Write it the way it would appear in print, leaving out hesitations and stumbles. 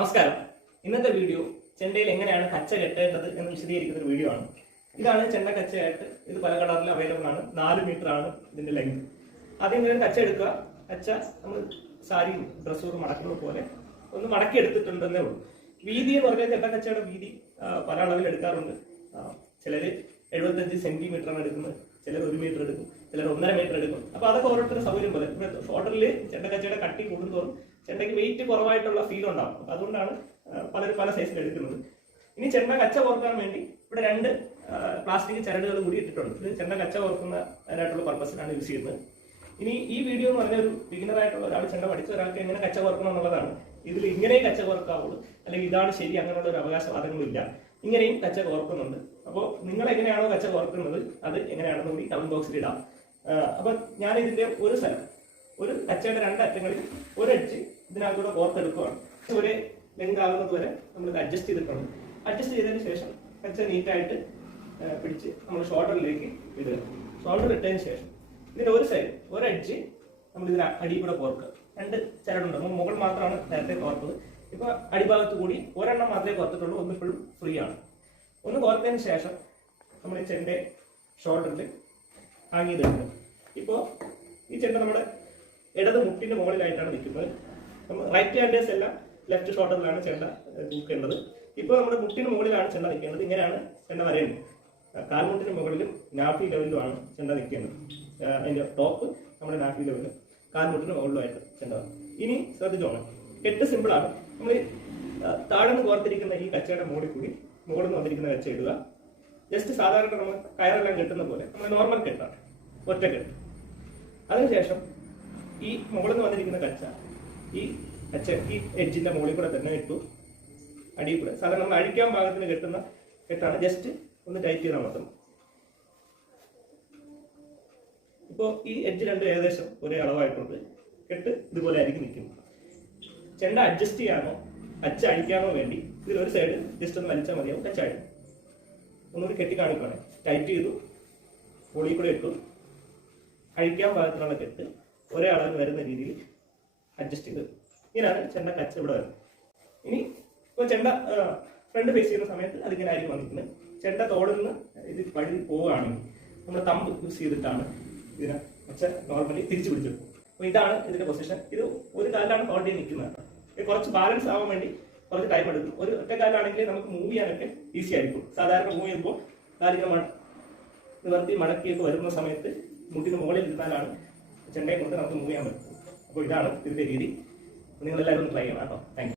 നമസ്കാരം. ഇന്നത്തെ വീഡിയോ ചെണ്ടയിൽ എങ്ങനെയാണ് കച്ച കെട്ടേണ്ടത് എന്ന് വിശദീകരിക്കുന്ന ഒരു വീഡിയോ ആണ്. ഇതാണ് ചെണ്ട കച്ചയായിട്ട്. ഇത് പല കളറിൽ അവൈലബിൾ ആണ്. 4 മീറ്റർ ആണ് ഇതിന്റെ ലെങ്ത്. ആദ്യം ഇങ്ങനെ കച്ച എടുക്കുക. കച്ച നമ്മൾ സാരിയും ഡ്രസ്സൂറും മടക്കുന്നത് പോലെ ഒന്ന് മടക്കി എടുത്തിട്ടുണ്ടെന്നേ ഉള്ളൂ. വീതി എന്ന് പറഞ്ഞാൽ ചെണ്ട കച്ചയുടെ വീതി പല അളവിൽ എടുക്കാറുണ്ട്. ചിലര് 75 സെന്റിമീറ്റർ ആണ് എടുക്കുന്നത്, ചിലർ 1 മീറ്റർ എടുക്കും, ചിലർ 1.5 മീറ്റർ എടുക്കും. അപ്പൊ അതൊക്കെ ഓരോരുത്തരുടെ സൗകര്യം പോലെ. ഷോൾഡറിൽ ചെണ്ട കച്ചയുടെ കട്ടി കൂടുന്തോറും ചെണ്ടയ്ക്ക് വെയിറ്റ് കുറവായിട്ടുള്ള ഫീൽ ഉണ്ടാവും. അപ്പൊ അതുകൊണ്ടാണ് പലരും പല സൈസിൽ എടുക്കുന്നത്. ഇനി ചെണ്ട കച്ച കോർക്കാൻ വേണ്ടി ഇവിടെ 2 പ്ലാസ്റ്റിക് ചരടുകൾ കൂടി ഇട്ടിട്ടുണ്ട്. ഇത് ചെണ്ട കച്ച കോർക്കുന്നതിനായിട്ടുള്ള പർപ്പസിനാണ് യൂസ് ചെയ്യുന്നത്. ഇനി ഈ വീഡിയോ എന്ന് പറഞ്ഞ ഒരു ബിഗിനർ ആയിട്ടുള്ള ഒരാൾ ചെണ്ട പഠിച്ച ഒരാൾക്ക് എങ്ങനെ കച്ച കോർക്കണം എന്നുള്ളതാണ്. ഇതിൽ ഇങ്ങനെ കച്ച കോർക്കാവുള്ളൂ, അല്ലെങ്കിൽ ഇതാണ് ശരി, അങ്ങനെയുള്ള ഒരു അവകാശവാദങ്ങളും ഇല്ല. ഇങ്ങനെയും കച്ച കോർക്കുന്നുണ്ട്. അപ്പോൾ നിങ്ങൾ എങ്ങനെയാണോ കച്ച കോർക്കുന്നത് അത് എങ്ങനെയാണെന്ന് കൂടി കമന്റ് ബോക്സിൽ ഇടാം. അപ്പൊ ഞാൻ ഇതിന്റെ ഒരു സ്ഥലം, ഒരു കച്ചയുടെ 2 അറ്റങ്ങളിൽ ഒരു എഡ്ജ് ഇതിനകത്തൂടെ കോർത്തെടുക്കുകയാണ്. ഒരേ ലെങ്ത് ആകുന്നത് വരെ നമ്മൾ അഡ്ജസ്റ്റ് ചെയ്തിട്ടുണ്ട്. അഡ്ജസ്റ്റ് ചെയ്തതിന് ശേഷം കച്ച നീറ്റായിട്ട് പിടിച്ച് നമ്മൾ ഷോൾഡറിലേക്ക് ഇടുക. ഷോൾഡർ ഇട്ടതിന് ശേഷം ഇതിന്റെ ഒരു സൈഡ്, ഒരു എഡ്ജ് നമ്മൾ ഇതിന് അടിയിൽ കൂടെ കോർക്കുക. 2 ചരടുണ്ട്. നമ്മൾ മുകൾ മാത്രമാണ് നേരത്തെ കോർത്തത്. ഇപ്പൊ അടിഭാഗത്ത് കൂടി ഒരെണ്ണം മാത്രമേ കോർത്തിട്ടുള്ളൂ. ഒന്നിപ്പോഴും ഫ്രീ ആണ്. ഒന്ന് കോർത്തതിന് ശേഷം നമ്മൾ ഈ ചെണ്ട ഷോൾഡറിൽ ഹാങ് ചെയ്തിട്ടുണ്ട്. ഇപ്പോൾ ഈ ചെണ്ട നമ്മുടെ ഇടത് മുട്ടിന്റെ മുകളിലായിട്ടാണ് നിൽക്കുന്നത്. നമ്മൾ റൈറ്റ് ഹാൻഡേഴ്സ് എല്ലാം ലെഫ്റ്റ് ഷോൾഡറിലാണ് ചെണ്ട തൂക്കേണ്ടത്. ഇപ്പോൾ നമ്മുടെ മുട്ടിന് മുകളിലാണ് ചെണ്ട നിൽക്കേണ്ടത്. ഇങ്ങനെയാണ് ചെണ്ട വരേണ്ടത്. കാൽമുട്ടിന് മുകളിലും നാഫി ലെവലിലുമാണ് ചെണ്ട നിൽക്കേണ്ടത്. അതിന്റെ ടോപ്പ് നമ്മുടെ നാഫി ലെവലിലും കാൽമുട്ടിന് മുകളിലുമായിട്ട് ചെണ്ട. ഇനി ശ്രദ്ധിച്ചോണം, കെട്ട് സിമ്പിൾ ആണ്. നമ്മൾ താഴെന്ന് കോർത്തിരിക്കുന്ന ഈ കച്ചയുടെ മുകളിൽ കൂടി മുകളിൽ നിന്ന് വന്നിരിക്കുന്ന കച്ച ഇടുക. ജസ്റ്റ് സാധാരണ നമ്മൾ കയറെല്ലാം കെട്ടുന്ന പോലെ നമ്മൾ നോർമൽ കെട്ടാണ്, ഒറ്റ കെട്ട്. അതിനുശേഷം ഈ മുകളിൽ നിന്ന് വന്നിരിക്കുന്ന കച്ച ഈ എഡ്ജിന്റെ മുകളിൽ കൂടെ തന്നെ ഇട്ടു. അടിയിൽ കൂടെ സാധാരണ നമ്മൾ അഴിക്കാൻ ഭാഗത്തിന് കെട്ടുന്ന കെട്ടാണ്. ജസ്റ്റ് ഒന്ന് ടൈറ്റ് ചെയ്താൽ മാത്രം. ഇപ്പോ ഈ എഡ്ജ് 2 ഏകദേശം ഒരേ അളവായിട്ടുണ്ട്. കെട്ട് ഇതുപോലെ ആയിരിക്കും നിൽക്കുന്നത്. ചെണ്ട അഡ്ജസ്റ്റ് ചെയ്യാനോ കച്ച അഴിക്കാനോ വേണ്ടി ഇതിലൊരു സൈഡ് ജസ്റ്റ് ഒന്ന് വലിച്ചാൽ മതിയാവും. കച്ച അഴിക്കും. ഒന്നുകൂടി കെട്ടി കാണിക്കുകയാണ്. ടൈറ്റ് ചെയ്തു, പൊളി കൂടെ ഇട്ടു. അഴിക്കാൻ പാകത്തിനുള്ള കെട്ട് ഒരേ അളവിൽ വരുന്ന രീതിയിൽ അഡ്ജസ്റ്റ് ചെയ്ത് ഇങ്ങനെയാണ് ചെണ്ട കച്ച ഇവിടെ വരുന്നത്. ഇനി ഇപ്പോൾ ചെണ്ട ഫ്രണ്ട് ഫേസ് ചെയ്യുന്ന സമയത്ത് അതിങ്ങനെ ആയിരിക്കും വന്നിരിക്കുന്നത്. ചെണ്ട തോളിൽ നിന്ന് ഇത് വഴി പോവുകയാണെങ്കിൽ നമ്മൾ തമ്പ് യൂസ് ചെയ്തിട്ടാണ് ഇതിനെ കച്ച നോർമലി തിരിച്ചു പിടിച്ചെടുക്കും. അപ്പോൾ ഇതാണ് ഇതിന്റെ പൊസിഷൻ. ഇത് ഒരു കാലിലാണ് ഹോൾഡ് ചെയ്ത് നിൽക്കുന്നത്. കുറച്ച് ബാലൻസ് ആവാൻ വേണ്ടി കുറച്ച് ടൈം എടുക്കും. ഒരു ഒറ്റ കാലിലാണെങ്കിൽ നമുക്ക് മൂവ് ചെയ്യാനൊക്കെ ഈസി ആയിരിക്കും. സാധാരണ മൂവ് ചെയ്യുമ്പോൾ കാലിങ്ങനെ നിവർത്തി മടക്കിയൊക്കെ വരുന്ന സമയത്ത് മുട്ടിന് മുകളിൽ ഇരുന്നാലാണ് ചെണ്ടയെ കൊണ്ട് നമുക്ക് മൂവ് ചെയ്യാൻ പറ്റും. അപ്പോൾ ഇതാണ് ഇതിന്റെ രീതി. നിങ്ങളെല്ലാവരും ട്രൈ ചെയ്യണം കേട്ടോ. Thank you.